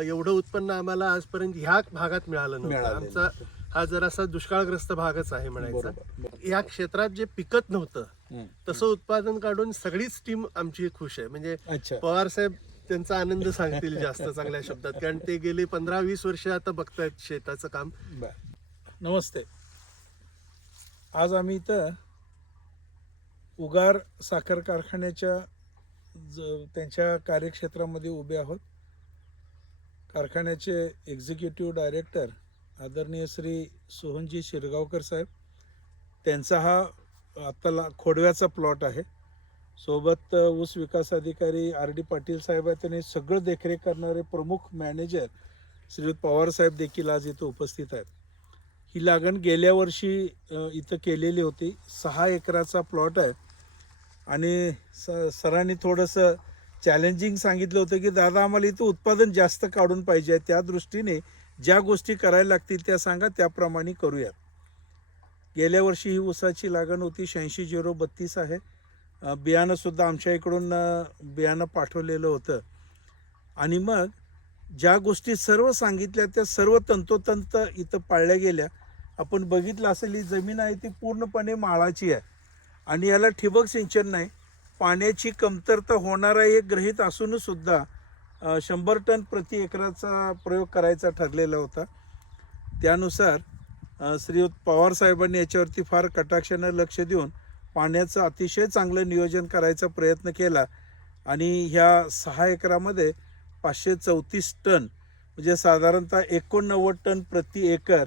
एवढं उत्पन्न आम्हाला आजपर्यंत ह्या भागात मिळालं नव्हतं. मिळालेलं आमचा हा जरासा दुष्काळग्रस्त भागच आहे म्हणायचा. या क्षेत्रात जे पिकत नव्हतं. तसं उत्पादन काढून सगळीच टीम आमची खुश आहे. म्हणजे अच्छा. पवार साहेब त्यांचा आनंद सांगतील जास्त चांगल्या शब्दात. कारण ते गेले पंधरा वीस वर्ष आता बघतायत शेताचं काम. बर. नमस्ते. आज आम्ही इथं उगार साखर कारखान्याच्या ज त्यांच्या कार्यक्षेत्रामध्ये उभे आहोत. कारखान्याचे एक्झिक्युटिव्ह डायरेक्टर आदरणीय श्री सोहनजी शिरगावकर साहेब त्यांचा हा आत्ता ला खोडव्याचा प्लॉट आहे. सोबत ऊस विकास अधिकारी आर डी पाटील साहेब आहेत आणि सगळं देखरेख करणारे प्रमुख मॅनेजर श्रीयुत पवार साहेब देखील आज इथं उपस्थित आहेत. ही लागण गेल्या वर्षी इथं केलेली होती. सहा एकराचा प्लॉट आहे. आणि स सरांनी थोडंसं चॅलेंजिंग सांगितलं होतं की दादा आम्हाला इथं उत्पादन जास्त काढून पाहिजे त्या दृष्टीने ज्या गोष्टी करायला लागतील त्या सांगा त्याप्रमाणे करूयात. गेल्या वर्षी ही ऊसाची लागण होती शहाऐंशी झिरो बत्तीस आहे. बियाणंसुद्धा आमच्या इकडून बियाणं पाठवलेलं होतं. आणि मग ज्या गोष्टी सर्व सांगितल्या त्या सर्व तंतोतंत इथं पाळल्या गेल्या. आपण बघितलं असेल ही जमीन आहे ती पूर्णपणे माळाची आहे. आणि याला ठिबक सिंचन नाही पाण्याची कमतरता होणारा एक ग्रहित असून सुद्धा शंभर टन प्रति एकराचा प्रयोग करायचा ठरलेला होता. त्यानुसार श्रीयुत पवार साहेबांनी याच्यावरती फार कटाक्षानं लक्ष देऊन पाण्याचं अतिशय चांगलं नियोजन करायचा प्रयत्न केला आणि ह्या सहा एकरामध्ये पाचशे चौतीस टन म्हणजे साधारणतः एकोणनव्वद टन प्रति एकर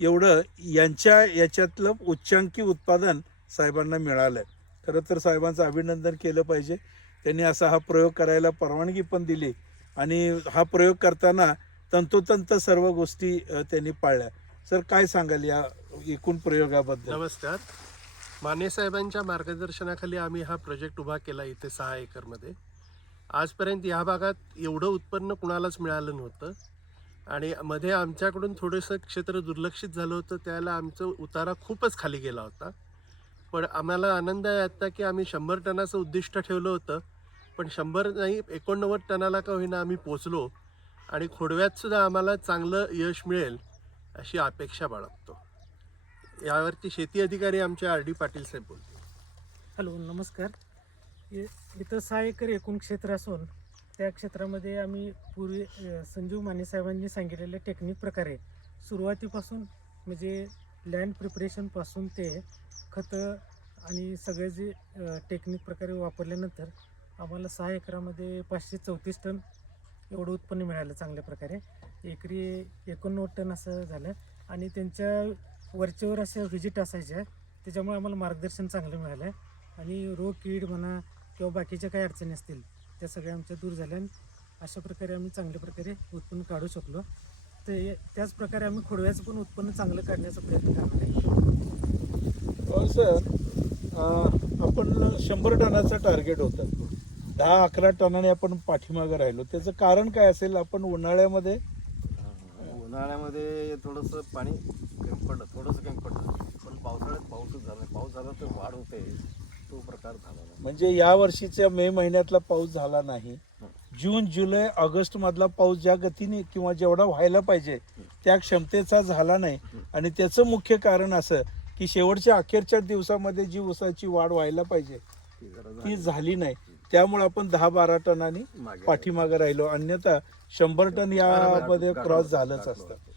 एवढं यांच्या याच्यातलं उच्चांकी उत्पादन साहेबांना मिळालं. आहे खरं तर साहेबांचं अभिनंदन केलं पाहिजे. त्यांनी असा हा प्रयोग करायला परवानगी पण दिली आणि हा प्रयोग करताना तंतोतंत सर्व गोष्टी त्यांनी पाळल्या. सर काय सांगाल या एकूण प्रयोगाबद्दल? नमस्कार. माने साहेबांच्या मार्गदर्शनाखाली आम्ही हा प्रोजेक्ट उभा केला इथे सहा एकरमध्ये. आजपर्यंत या भागात एवढं उत्पन्न कुणालाच मिळालं नव्हतं. आणि मध्ये आमच्याकडून थोडंसं क्षेत्र दुर्लक्षित झालं होतं त्याला आमचं उतारा खूपच खाली गेला होता. पण आम्हाला आनंद आहे आता की आम्ही शंभर टनाचं उद्दिष्ट ठेवलं होतं. पण शंभर नाही एकोणनव्वद टनाला का होईना आम्ही पोचलो आणि खोडव्यातसुद्धा आम्हाला चांगलं यश मिळेल अशी अपेक्षा बाळगतो. यावरती शेती अधिकारी आमचे आर डी पाटील साहेब बोलतो हॅलो नमस्कार. इथं सहा एकर एकूण क्षेत्र असून त्या क्षेत्रामध्ये आम्ही पूर्वी संजीव माने साहेबांनी सांगितलेल्या टेक्निक प्रकारे सुरुवातीपासून म्हणजे लँड प्रिपरेशनपासून ते खतं आणि सगळे जे टेक्निक प्रकारे वापरल्यानंतर आम्हाला सहा एकरामध्ये पाचशे चौतीस टन एवढं उत्पन्न मिळालं चांगल्या प्रकारे. एकरी एकोणनव्वद टन असं झालं आणि त्यांच्या वरचेवर अशा व्हिजिट असायच्या. त्याच्यामुळे आम्हाला मार्गदर्शन चांगलं मिळालं आहे आणि रोग कीड म्हणा किंवा बाकीच्या काही अडचणी असतील त्या सगळ्या आमच्या दूर झाल्या आणि अशा प्रकारे आम्ही चांगल्या प्रकारे उत्पन्न काढू शकलो. हे- त्याच प्रकारे आम्ही खोडव्याचं पण उत्पन्न चांगलं काढण्याचा प्रयत्न करणार आहे. सर आपण शंभर टनाचं टार्गेट होतं. दहा अकरा टनाने आपण पाठीमागे राहिलो. त्याचं कारण काय असेल? आपण उन्हाळ्यामध्ये? उन्हाळ्यामध्ये थोडंसं पाणी कमी पडलं थोडंसं कमी पडलं पण पावसाळ्यात पाऊसच झाला पाऊस झाला तर वाढ होते. तो प्रकार झाला म्हणजे या वर्षीच्या मे महिन्यातला पाऊस झाला नाही. जून जुलै ऑगस्ट मधला पाऊस ज्या गतीने किंवा जेवढा व्हायला पाहिजे त्या क्षमतेचा झाला नाही. आणि त्याचं मुख्य कारण असं की शेवटच्या अखेरच्या दिवसामध्ये जी ऊसाची वाढ व्हायला पाहिजे ती झाली. नाही. त्यामुळे आपण दहा बारा टनांनी मागे पाठीमागे राहिलो. अन्यथा शंभर टन यामध्ये क्रॉस झालंच असतं. होतो.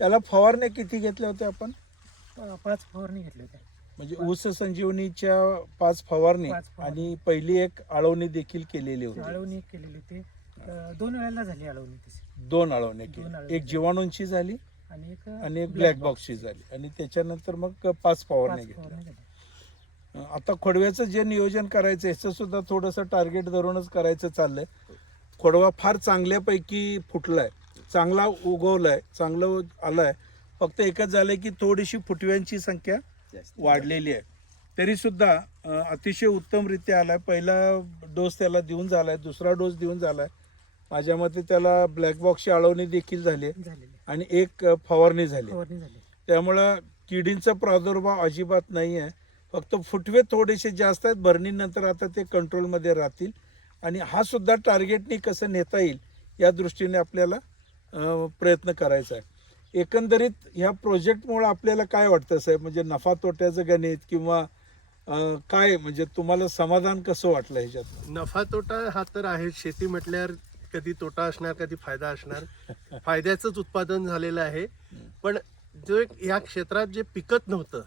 याला फवारण्या किती घेतल्या होत्या आपण? पाच फवारणी घेतल्या होत्या म्हणजे ऊस संजीवनीच्या पाच फवारणी पाच फवारणी. आणि पहिली एक आळवणी देखील केलेली होती. आळवणी केलेली होती. अ, दोन वेळेला झाली आळवणी तशी दोन आळवण्या दोन केली आळवण्या. एक जीवाणूंची झाली आणि एक आणि एक ब्लॅक बॉक्सची झाली. आणि त्याच्यानंतर मग पाच फवारण्या पाच घेतल्या. फवारणी झाल्या आता खोडव्याचं जे नियोजन करायचं ह्याचं सुद्धा थोडंसं टार्गेट धरूनच करायचं चाललंय. खोडवा फार चांगल्यापैकी फुटलाय. चांगला उगवलाय चांगलं आलाय. फक्त एकच झालंय की थोडीशी फुटव्यांची संख्या. वाढलेली आहे. तरी सुद्धा अं, अतिशय उत्तमरित्या आलाय. पहिला डोस त्याला देऊन झालाय दुसरा डोस देऊन झालाय. माझ्या मते त्याला ब्लॅक बॉक्सची आळवणी देखील झाली आहे. आणि एक फवारणी झाली झाली त्यामुळं किडींचा प्रादुर्भाव अजिबात नाही आहे. फक्त फुटवे थोडेसे जास्त आहेत. भरणीनंतर आता ते कंट्रोलमध्ये राहतील. आणि हा सुद्धा टार्गेटनी कसं नेता येईल या दृष्टीने आपल्याला प्रयत्न करायचा आहे. एकंदरीत ह्या प्रोजेक्टमुळे आपल्याला काय वाटतं साहेब? म्हणजे नफा तोट्याचं गणित किंवा काय म्हणजे तुम्हाला समाधान कसं वाटलं ह्याच्यात? नफा तोटा हा तर आहे. शेती म्हटल्यावर कधी तोटा असणार कधी फायदा असणार. फायद्याचंच उत्पादन झालेलं आहे. पण जो एक या क्षेत्रात जे पिकत नव्हतं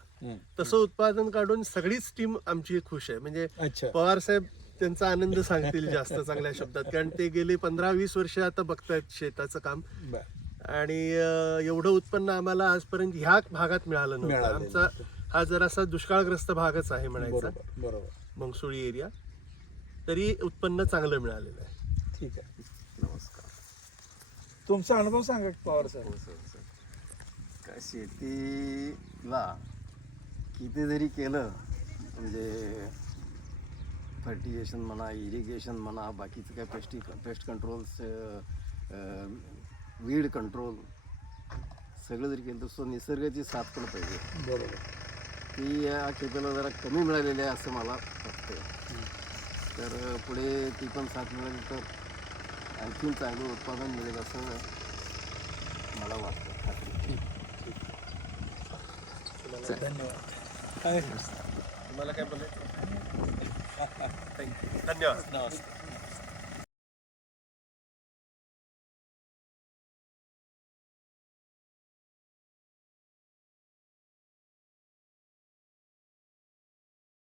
तसं उत्पादन काढून सगळीच टीम आमची खुश आहे. म्हणजे पवार साहेब त्यांचा आनंद सांगतील जास्त चांगल्या शब्दात. कारण ते गेले पंधरा वीस वर्ष आता बघतायत शेताचं काम. आणि एवढं उत्पन्न आम्हाला आजपर्यंत ह्या भागात मिळालं नव्हतं. मिळालेलं आमचा हा जरासा दुष्काळग्रस्त भागच आहे म्हणायचा. बरोबर बरोबर. मंगसुळी एरिया. तरी उत्पन्न चांगलं मिळालेलं आहे. ठीक आहे. नमस्कार. तुमचा अनुभव सांगा पवार साहेब. हो सर सर. काय शेतीला किती जरी केलं म्हणजे फर्टिगेशन म्हणा इरिगेशन म्हणा बाकीचं काय पेस्टी पेस्ट कंट्रोल्स वीड कंट्रोल सगळं जरी केलं तर सो निसर्गाची साथ पण पाहिजे. बरोबर. ती या खेपेला जरा कमी मिळालेली आहे असं मला वाटतं तर पुढे ती पण साथ मिळाली तर आणखीन चांगलं उत्पादन मिळेल असं मला वाटतं. खात्री धन्यवाद. तुम्हाला काय बोलायचं? थँक्यू धन्यवाद. नमस्कार.